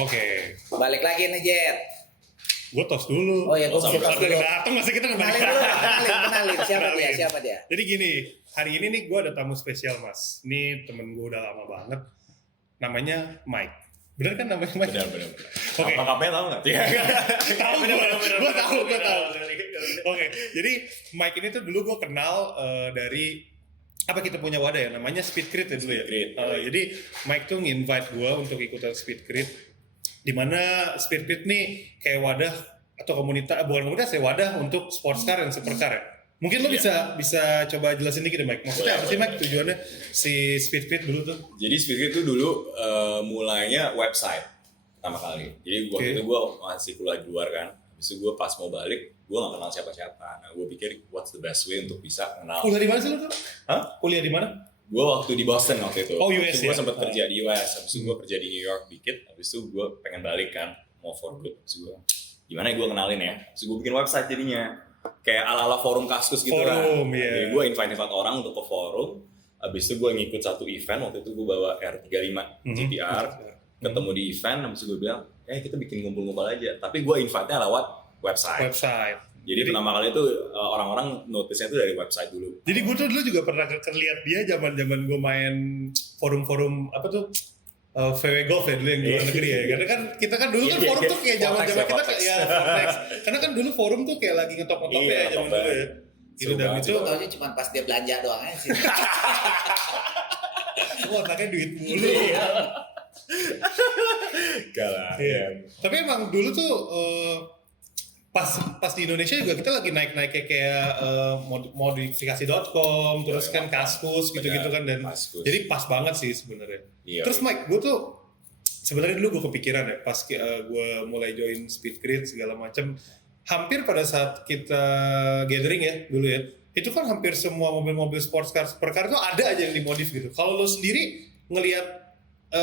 Oke. Balik lagi nih Jet. Gue tos dulu. Oh ya, gue Sampai tos dulu. datang masih kita Kenalin dulu, kenalin. Siapa dia? Jadi gini, hari ini nih gue ada tamu spesial mas. Ini temen gue udah lama banget. Namanya Mike. Bener kan namanya Mike? Bener. Oke. Lengkapnya tahu nggak? Tahu gue tahu. Oke, jadi Mike ini tuh dulu gue kenal dari apa kita punya wadah ya, namanya Speedcrit ya dulu ya. Jadi Mike tuh nge-invite gue untuk ikutan Speedcrit, dimana Speedcrit nih kayak wadah atau komunitas, bukan komunitas ya, wadah untuk sports car dan supercar ya. Mungkin lo bisa coba jelasin dikit deh Mike, maksudnya apa sih Mike tujuannya si Speedcrit dulu tuh? Jadi Speedcrit itu dulu mulainya website pertama kali. Jadi waktu itu gue masih kuliah di luar kan. Habis itu gue pas mau balik, gue gak kenal siapa-siapa. Nah gue pikir what's the best way untuk bisa kenal. Kuliah di mana sih lo tuh? Hah? Kuliah di mana? Gue waktu di Boston waktu itu. Oh US gue ya? sempat kerja di US. Habis itu gue kerja di New York dikit. Habis itu gue pengen balik kan, mau for good. Habis itu gue, gimana gue kenalin ya? Habis itu gue bikin website jadinya. Kayak ala-ala forum Kaskus gitu kan. Jadi gue invite orang untuk ke forum. Habis itu gue ngikut satu event. Waktu itu gue bawa R35 GTR. Ketemu di event. Habis itu gue bilang, kita bikin ngumpul-ngumpul aja. Tapi gue invite-nya lewat website. Jadi pertama kali itu orang-orang notice-nya itu dari website dulu. Jadi gue tuh dulu juga pernah lihat dia zaman gue main forum-forum apa tuh VW Golf ya dulu yang di luar negeri ya. Karena kan kita kan dulu kan forum tuh kayak zaman kita ya Vortex. Karena kan dulu forum tuh kayak lagi ngetop-ngetop ya zaman dulu ya. Gitu dan itu taunya cuma pas dia belanja doang aja sih. Wah, anaknya duit mulu. Galah. Tapi emang dulu tuh pas di Indonesia juga kita lagi naik kayak modifikasi.com terus kan Kaskus gitu-gitu kan dan Kaskus. jadi pas banget sih sebenarnya. Iya. Terus Mike, gue tuh sebenarnya dulu gue kepikiran ya pas gue mulai join Speedcrit segala macam, hampir pada saat kita gathering ya dulu ya, itu kan hampir semua mobil-mobil sports car, supercar itu ada aja yang dimodif gitu. Kalau lo sendiri ngelihat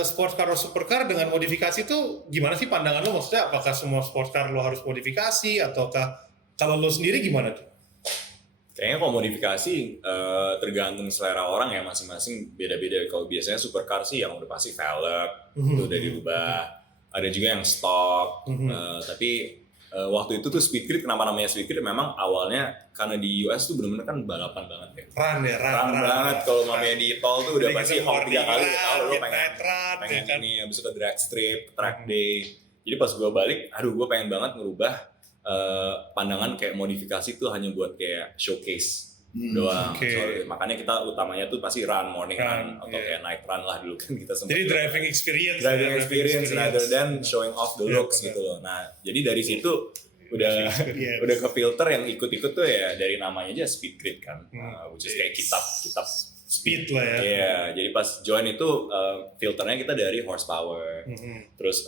sports car atau supercar dengan modifikasi itu gimana sih pandangan lo? Maksudnya apakah semua sports car lo harus modifikasi ataukah kalau lo sendiri gimana tuh? Kayaknya kalau modifikasi tergantung selera orang ya, masing-masing beda-beda. Kalau biasanya supercar sih yang udah pasti velg itu udah dirubah. Ada juga yang stock. Tapi waktu itu tuh Speedcrit, kenapa namanya Speedcrit? Memang awalnya karena di US tuh bener-bener kan balapan banget ya. Run banget. Kalau namanya di tol tuh udah pasti honk 3 kali. Tahu lo pengen kan? ini, habis itu ke drag strip, track day. Jadi pas gue balik, gue pengen banget ngerubah pandangan kayak modifikasi tuh hanya buat kayak showcase doang. So, makanya kita utamanya tuh pasti morning run atau kayak night run lah dulu kan kita sempat. Jadi driving experience rather than showing off the looks gitu loh. Nah, jadi dari situ udah ke filter yang ikut-ikut tuh ya dari namanya aja Speedcrit kan, which is kayak kitab speed lah ya. Iya, jadi pas join itu filternya kita dari horsepower, terus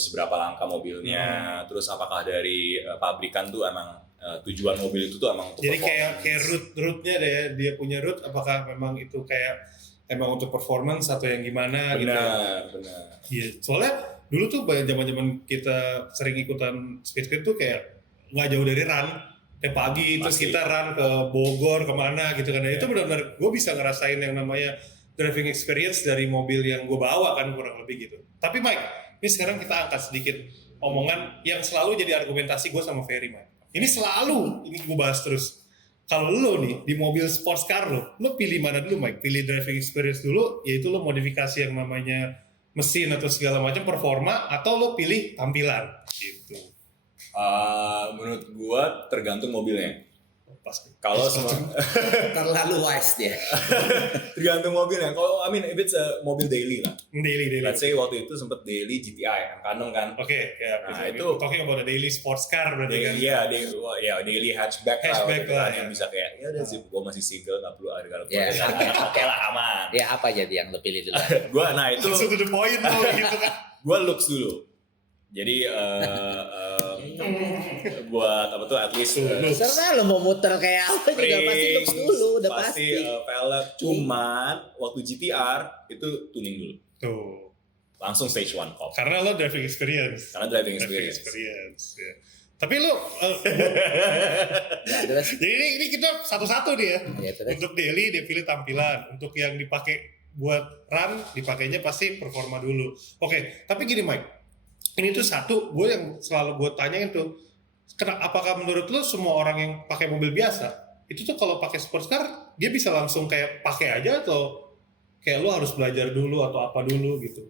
seberapa langka mobilnya, terus apakah dari pabrikan tuh emang tujuan mobil itu tuh emang untuk jadi kayak route-nya dia punya route, apakah memang itu kayak emang untuk performance atau yang gimana gitu. Benar. Iya, soalnya dulu tuh zaman-zaman kita sering ikutan Speedcrit tuh kayak nggak jauh dari run, kayak pagi terus kita run ke Bogor kemana gitu kan. Itu benar-benar gue bisa ngerasain yang namanya driving experience dari mobil yang gue bawa kan, kurang lebih gitu. Tapi Mike, ini sekarang kita angkat sedikit omongan yang selalu jadi argumentasi gue sama Ferry, Mike. Ini gue bahas terus. Kalau lo nih di mobil sports car lo pilih mana dulu Mike? Pilih driving experience dulu, yaitu lo modifikasi yang namanya mesin atau segala macam performa, atau lo pilih tampilan gitu. Menurut gua tergantung mobilnya. Kalau terlalu wise dia. Tergantung mobilnya. Kalau if it's a mobil daily lah. Daily. Let's say waktu itu sempet daily GTI yang Canong kan. Oke, nah itu talking about a daily sports car berarti kan. Iya, daily hatchback lah yang bisa kayak ya udah sih gua masih single, enggak perlu ada oke lah, aman. Ya apa jadi yang lo pilih dulu? Gua itu langsung to the point gitu kan. Gua looks dulu. Jadi buat apa tuh at least serah lo mau muter kayak apa juga pasti looks dulu udah pasti velg. Cuman waktu GTR itu tuning dulu tuh langsung stage 1 cop karena lo driving experience ya. Ya. Tapi lo jadi ini kita satu-satu nih ya. Untuk daily dia pilih tampilan, untuk yang dipakai buat run dipakainya pasti performa dulu. Oke, tapi gini Mike, ini tuh satu, gue yang selalu gue tanyain tuh, apakah menurut lo semua orang yang pakai mobil biasa itu tuh kalau pakai sports car dia bisa langsung kayak pakai aja atau kayak lo harus belajar dulu atau apa dulu gitu?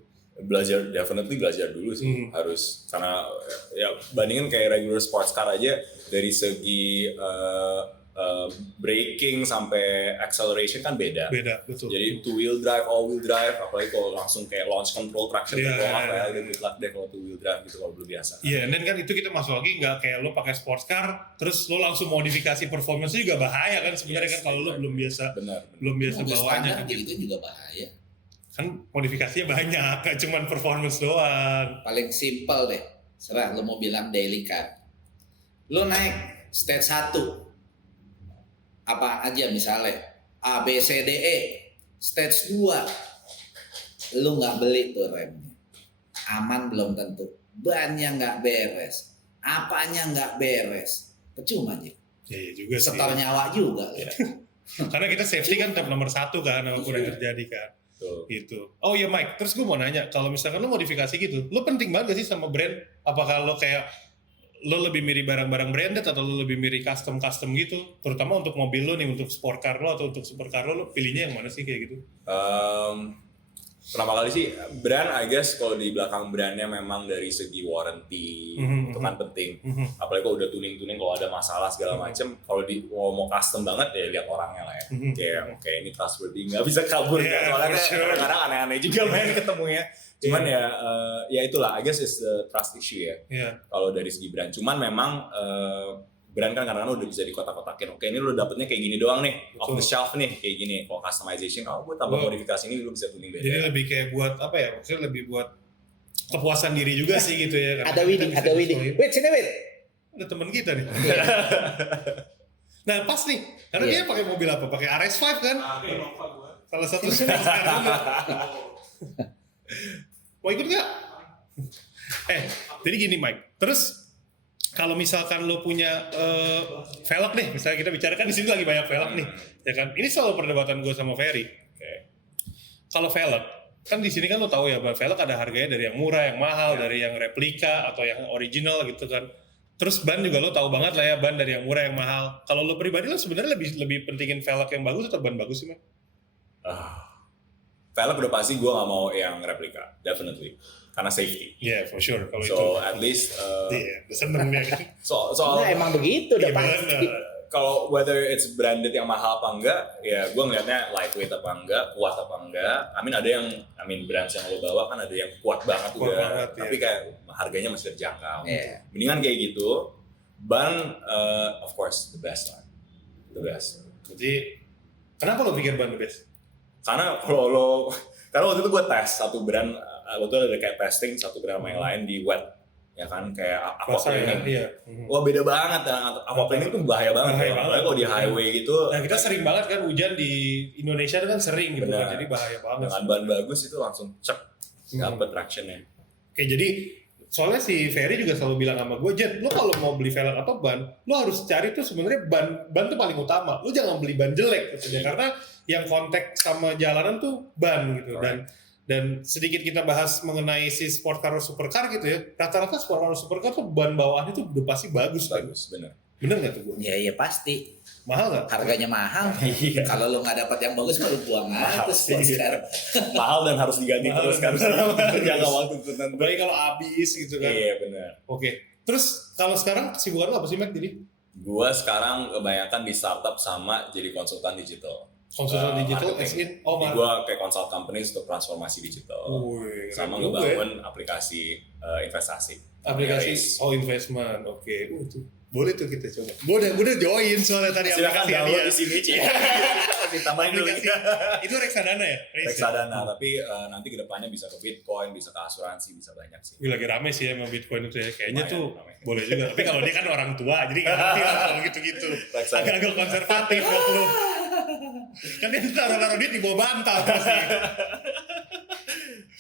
Definitely belajar dulu sih, harus, karena ya bandingin kayak regular sports car aja dari segi braking sampai acceleration kan beda, betul. Jadi two wheel drive, all wheel drive, apalagi kalau langsung kayak launch control traction control apa ya, good luck deh kalau two wheel drive gitu kalau belum biasa. Iya, dan kan itu kita masuk lagi nggak kayak lo pakai sports car terus lo langsung modifikasi performance juga bahaya kan sebenarnya kan kalau lo belum biasa bawanya kan gitu juga bahaya. Kan modifikasinya banyak, gak cuma performance doang. Paling simpel deh, serah lo mau bilang daily car. Lo naik stage 1, apa aja misalnya A, B, C, D, E, stage 2, lo nggak beli tuh remnya, aman belum tentu, bannya nggak beres, apanya nggak beres, percuma aja. Iya juga sih. Setor nyawa juga. Ya. Karena kita safety kan tetap nomor 1 kan, apapun yang terjadi kan. Gitu. Oh iya Mike, terus gue mau nanya, kalau misalkan lo modifikasi gitu, lo penting banget gak sih sama brand? Apakah lo kayak lo lebih mirip barang-barang branded atau lo lebih mirip custom gitu? Terutama untuk mobil lo nih, untuk sport car lo atau untuk supercar lo pilihnya yang mana sih kayak gitu? Pertama kali sih brand, I guess kalau di belakang brandnya memang dari segi warranty itu kan penting. Apalagi kalau udah tuning kalau ada masalah segala macem. Kalau mau custom banget ya lihat orangnya lah ya. Kayak ini trustworthy, nggak bisa kabur kan. Soalnya kadang-kadang aneh-aneh juga main ketemunya. Cuman ya itulah, I guess is the trust issue ya. Kalau dari segi brand. Cuman memang brand kan kadang-kadang udah bisa dikotak-kotakin. Oke, ini lo dapetnya kayak gini doang nih, off the shelf nih, kayak gini. Kalau customization, gue tambah modifikasi ini lo bisa tuning beda. Jadi lebih kayak buat apa ya? Maksudnya lebih buat kepuasan diri juga sih gitu ya. Ada Widih. Wait, sini Wid. Ada teman kita nih. Nah pas nih, karena dia pakai mobil apa? Pakai RS5 kan? Salah satu sekarang juga. Mau ikut nggak? Jadi gini Mike. Terus kalau misalkan lo punya velg nih, misalnya kita bicarakan di sini lagi banyak velg nih, ya kan? Ini selalu perdebatan gue sama Ferry. Kalau velg, kan di sini kan lo tahu ya, velg ada harganya dari yang murah, yang mahal, dari yang replika atau yang original gitu kan. Terus ban juga lo tahu banget lah ya, ban dari yang murah, yang mahal. Kalau lo pribadi lo sebenarnya lebih pentingin velg yang bagus atau ban bagus sih, Mak? Velg udah pasti gue nggak mau yang replika, definitely. Karena safety. Yeah, for sure. Kalau so itu. At least. Seneng dia kan. Soal emang begitu udah pasti. Kalau whether it's branded yang mahal apa enggak, ya gue ngeliatnya lightweight apa enggak, kuat apa enggak. Ada yang, brands yang lo bawa kan ada yang kuat banget udah, tapi kayak harganya masih terjangkau. Mendingan kayak gitu. Ban, of course, the best lah. The best. Jadi, kenapa lo pikir ban the best? Karena waktu itu gue tes satu brand, waktu itu ada kayak testing satu brand sama yang lain di wet, ya kan, kayak aquaplaning. Wah beda banget, aquaplaning tuh bahaya banget. Apalagi kalau di highway gitu. Nah kita sering banget kan hujan di Indonesia kan sering gitu kan, jadi bahaya banget. Dengan ban bagus itu langsung cek dapet tractionnya. Oke, jadi soalnya si Ferry juga selalu bilang sama gue, Jet, lo kalau mau beli velg atau ban, lo harus cari tuh sebenarnya ban tuh paling utama. Lo jangan beli ban jelek maksudnya, karena yang kontak sama jalanan tuh ban gitu. Dan sedikit kita bahas mengenai si sport car supercar gitu ya, rata-rata sport car supercar tuh ban bawaannya tuh udah pasti bagus, bener nggak tuh gue? Iya pasti. Mahal nggak? Harganya mahal. Kalau lo nggak dapat yang bagus, lo buang aja sports car. Mahal dan harus diganti terus kan. Jangka waktu tertentu. Apalagi kalau habis gitu kan. Iya benar. Oke. Terus kalau sekarang kesibukan lo apa sih, Mac? Jadi? Gua sekarang kebanyakan di startup sama jadi konsultan digital. Konsultan digital, gua kayak consult companies untuk transformasi digital. Sama ngebangun aplikasi investasi. Aplikasi investment. Oke. Itu boleh tuh kita coba. Gue udah join soalnya tadi aplikasi download di sini Ci. Kasih tambahin dulu. Itu reksadana ya? Reksadana, tapi nanti kedepannya bisa ke Bitcoin, bisa ke asuransi, bisa banyak sih. Lagi rame sih emang Bitcoin itu ya. Kayaknya tuh boleh juga. Tapi kalau dia kan orang tua, jadi nggak ngerti lah kalau gitu-gitu. Agak konservatif waktu. Kan dia taruh duit di bawah bantal pasti.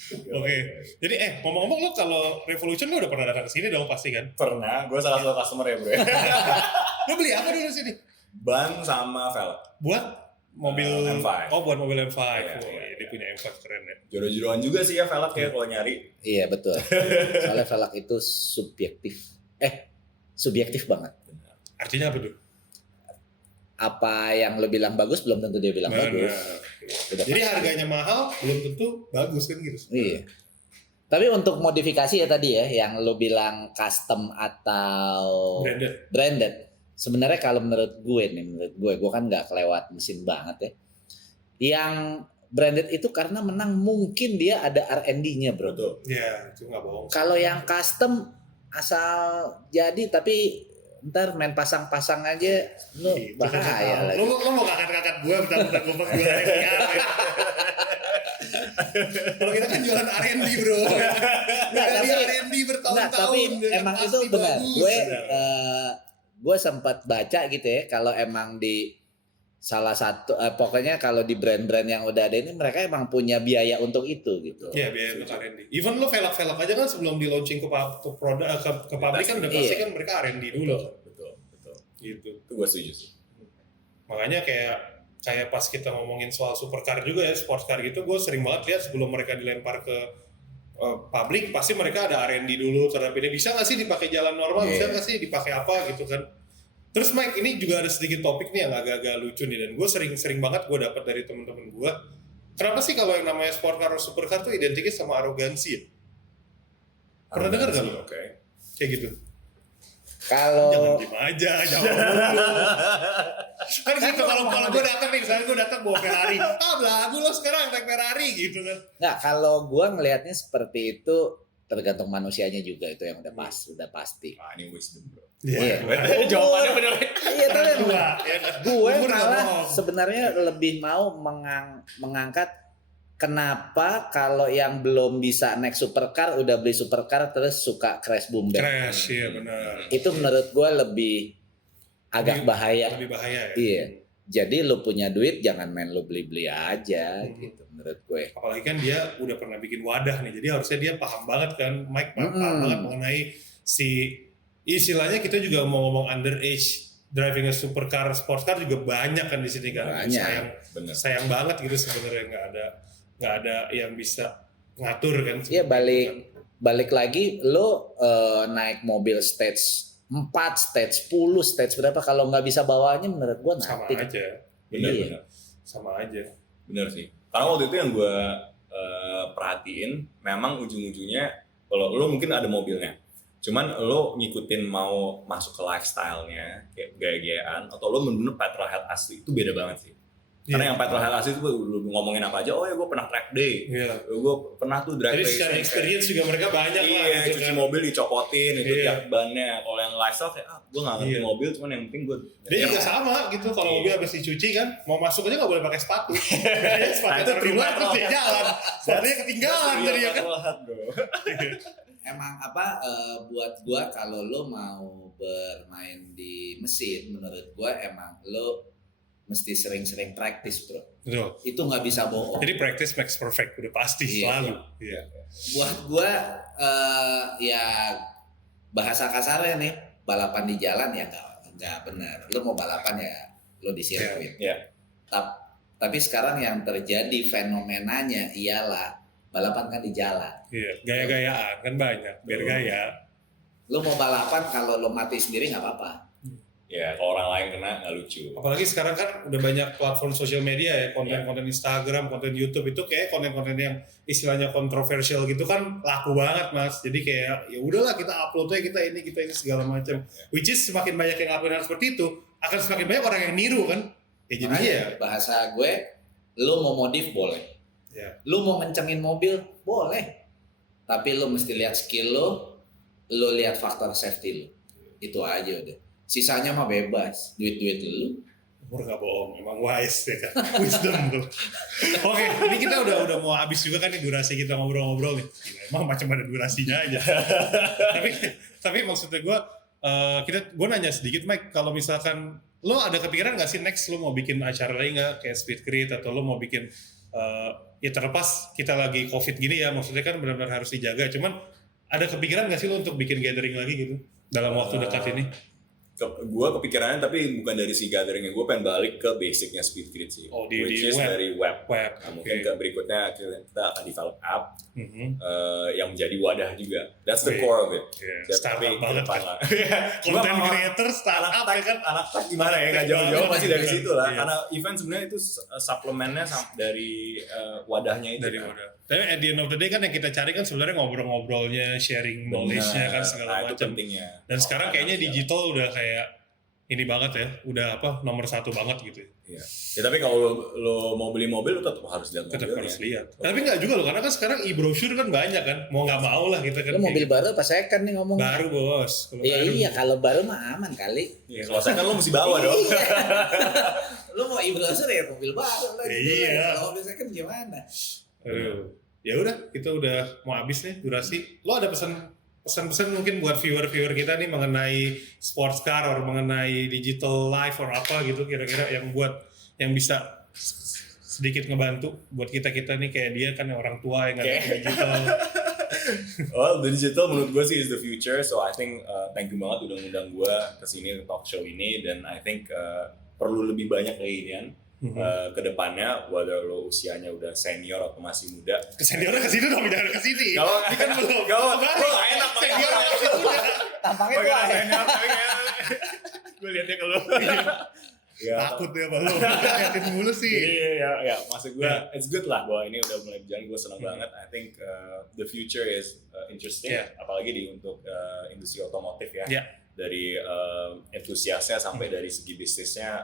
Oke. Jadi ngomong-ngomong lo kalau Revolution lo udah pernah datang ke sini dong pasti kan? Pernah. Gue salah satu customer ya bro. Lo beli apa dulu sini? Ban sama velg. Buat mobil M5. Buat mobil M5. Iya. Di punya M5 keren ya. Jodoh-jodohan juga sih ya velg ya kalau nyari. Iya betul. Soalnya velg itu subjektif banget. Artinya apa tuh? Apa yang lo bilang bagus belum tentu dia bilang bagus. Udah jadi pasti. harganya mahal belum tentu bagus kan gitu. Iya. Tapi untuk modifikasi ya tadi ya, yang lo bilang custom atau branded. Sebenarnya kalau menurut gue kan nggak kelewat mesin banget ya. Yang branded itu karena menang mungkin dia ada R&D-nya bro. Betul. Iya, itu nggak bohong. Kalau yang custom asal jadi tapi ntar main pasang-pasang aja lu bahaya lagi. Lu mau kakak-kakak gue bentar-bentar gue jualan FPR ya. Kalau kita kan jualan R&D bro. Dari R&D bertahun-tahun. Tapi emang itu benar. Gue sempat baca gitu ya, kalau emang di salah satu pokoknya kalau di brand-brand yang udah ada ini mereka emang punya biaya untuk itu gitu. Iya, biaya untuk R&D. Even lo velg-velg aja kan sebelum di launching ke produk ke pabrik kan udah pasti kan mereka R&D dulu. Betul. Gitu. Itu gue setuju sih. Makanya kayak pas kita ngomongin soal supercar juga ya, sports car gitu, gue sering banget lihat sebelum mereka dilempar ke publik pasti mereka ada R&D dulu terhadap ini. Bisa nggak sih dipakai jalan normal? Bisa nggak sih dipakai apa gitu kan? Terus Mike, ini juga ada sedikit topik nih yang agak-agak lucu nih, dan gue sering banget gue dapat dari teman-teman gue. Kenapa sih kalau yang namanya sport car atau supercar tuh identiknya sama arogansi ya? Pernah dengar gak lo? Oke. Kayak gitu. Kalau Jangan diem aja, jangan dulu. Kan gitu kalau gue datang nih, misalnya gue datang bawa Ferrari, belagu lo sekarang naik Ferrari gitu kan. nggak, kalau gue ngelihatnya seperti itu tergantung manusianya juga, itu yang udah pasti. Ah, ini wisdom bro. Iya. Jawabannya bener. Iya tapi gue Umur nggak malah bohong. sebenarnya lebih mau mengangkat kenapa kalau yang belum bisa naik supercar udah beli supercar terus suka crash boom back. Crash, iya benar. Itu menurut gue lebih agak bahaya. Lebih bahaya ya. Iya. Jadi lu punya duit jangan main lu beli-beli aja gitu menurut gue. Apalagi kan dia udah pernah bikin wadah nih, jadi harusnya dia paham banget kan, Mike paham banget mengenai si istilahnya kita juga mau ngomong underage driving a supercar, sports car juga banyak kan di sini kan. Banyak. Sayang banget gitu sebenarnya nggak ada yang bisa ngatur kan. Iya balik lagi lo naik mobil stage 4, stage 10, stage berapa kalau nggak bisa bawanya menurut gua sama nanti. aja. Bener. Sama aja. Bener sih. Karena waktu itu yang gue perhatiin, memang ujung-ujungnya kalau lo mungkin ada mobilnya, cuman lo ngikutin mau masuk ke lifestyle-nya, kayak gaya-gayaan, atau lo bener-bener petrolhead asli, itu beda banget sih. Karena yang petrolhead asli itu lo ngomongin apa aja, oh ya gue pernah track day, gue pernah tuh drag Jadi racing. secara experience juga mereka banyak lah. Iya, gitu cuci kan. mobil dicopotin, itu tiap bannya. Kalau yang lifestyle kayak, gue gak ngerti mobil, cuman yang penting gue... Dia juga sama gitu, kalau mobil habis dicuci kan, mau masuk aja gak boleh pakai sepatu. Sepatu taruh di luar terus dia jalan. Sepatunya ketinggalan jadi ya kan. Emang buat gua kalau lo mau bermain di mesin menurut gua emang lo mesti sering-sering praktis bro. Betul. Itu nggak bisa bohong. Jadi practice makes perfect, udah pasti selalu. Iya. Buat gua ya bahasa kasarnya nih balapan di jalan ya nggak benar. Lo mau balapan ya lo di sirkuit. Tapi sekarang yang terjadi fenomenanya ialah balapan kan di jalan. Iya, gaya-gayaan kan banyak, biar gaya. Lo mau balapan kalau lo mati sendiri nggak apa-apa. Ya, kalau orang lain kena nggak lucu. Apalagi sekarang kan udah banyak platform sosial media ya, konten-konten Instagram, konten YouTube itu kayak konten-konten yang istilahnya kontroversial gitu kan laku banget mas. Jadi kayak ya udahlah kita upload aja kita ini segala macam. Which is semakin banyak yang ngelakuin hal seperti itu, akan semakin banyak orang yang niru kan. Ya jadi ya. Bahasa gue, lo mau modif boleh. Ya. Lo mau ngencengin mobil boleh. Tapi lo mesti lihat skill lo lihat faktor safety lo. Itu aja udah. Sisanya mah bebas, duit-duit lu. Umur gak bohong, emang wise ya kan, wisdom tuh. Oke, ini kita udah mau habis juga kan nih durasi kita ngobrol-ngobrol nih. Gila, emang macam ada durasinya aja. tapi maksudnya gue nanya sedikit Mike, kalau misalkan lo ada kepikiran nggak sih next lo mau bikin acara lagi nggak kayak Speed Create atau lo mau bikin ya terlepas kita lagi COVID gini ya, maksudnya kan benar-benar harus dijaga. Cuman ada kepikiran nggak sih lo untuk bikin gathering lagi gitu dalam waktu dekat ini? Gue kepikirannya tapi bukan dari si gatheringnya, gue pengen balik ke basicnya SpeedGrid sih, which is web. dari web. Web. Mungkin ke berikutnya kita akan develop app yang menjadi wadah juga. That's the core of it. Startup banget kan. lah. Content creator startup ya kan. Anak tech gimana ya, nggak jauh-jauh masih dari situ lah. Karena event sebenarnya itu suplemennya dari wadahnya itu. Dari wadah. Tapi at the end of the day kan yang kita cari kan sebenarnya ngobrol-ngobrolnya, sharing knowledge-nya kan segala itu macam. pentingnya. Dan sekarang kayaknya digital udah kayak ini banget ya, udah nomor satu banget gitu. Iya. Ya tapi kalau lo mau beli mobil lo tetap harus lihat Tetap mobilnya. harus lihat. Tapi nggak juga loh, karena kan sekarang e-brochure kan banyak kan, mau nggak mau lah kita kan. Lu mobil baru apa second nih ngomong? Baru bos. Iya, kalau baru mah aman kali. Iya, kalau saya kan lo mesti bawa dong. Iya. Lu mau e-browser ya mobil baru lah. Iya. Kalau mobil second gimana? Ya udah, kita udah mau habis nih durasi. Lo ada pesan-pesan mungkin buat viewer-viewer kita nih mengenai sports car or mengenai digital life or apa gitu kira-kira yang bisa sedikit ngebantu buat kita nih kayak dia kan orang tua yang nggak tahu digital. Well, the digital menurut gue sih is the future, so I think thank you banget udah ngundang gue kesini talk show ini, dan I think perlu lebih banyak kayak ke depannya, whether lo usianya udah senior atau masih muda. Seniornya ke sini dong, jangan ke sini. Ini kan belum. Lo enak senior masih muda. Tampangnya tua ya. Gue liatnya ke lo. Takut ya bang, lo liatin mulu sih. Ya, maksud gue, it's good lah bahwa ini udah mulai berjalan, gue senang banget. I think the future is interesting, apalagi untuk industri otomotif ya. Dari entusiasnya sampai dari segi bisnisnya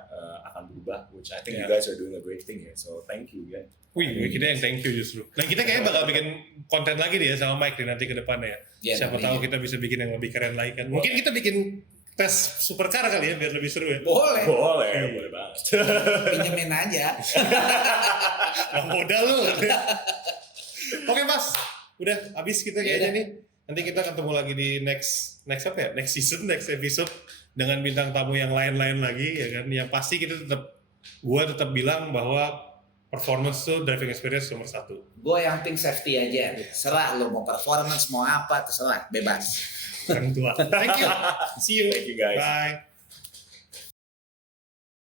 akan berubah, which I think you guys are doing a great thing here, so thank you guys. Wih, kita yang thank you justru. Nah kita kayaknya bakal bikin konten lagi nih ya sama Mike nih nanti ke depannya ya. Siapa tahu kita bisa bikin yang lebih keren lagi kan. Mungkin kita bikin tes supercar kali ya biar lebih seru ya. Boleh banget. Pinjemin aja. Gak modal lu. Oke Mas, udah habis kita kayaknya nih. Nanti kita ketemu lagi di next apa ya? Next season, next episode dengan bintang tamu yang lain-lain lagi ya kan. Yang pasti kita gua tetap bilang bahwa performance tuh driving experience nomor 1. Gue yang penting safety aja. Serah lo mau performance mau apa terserah, bebas. Orang tua. Thank you. See you. Thank you guys. Bye.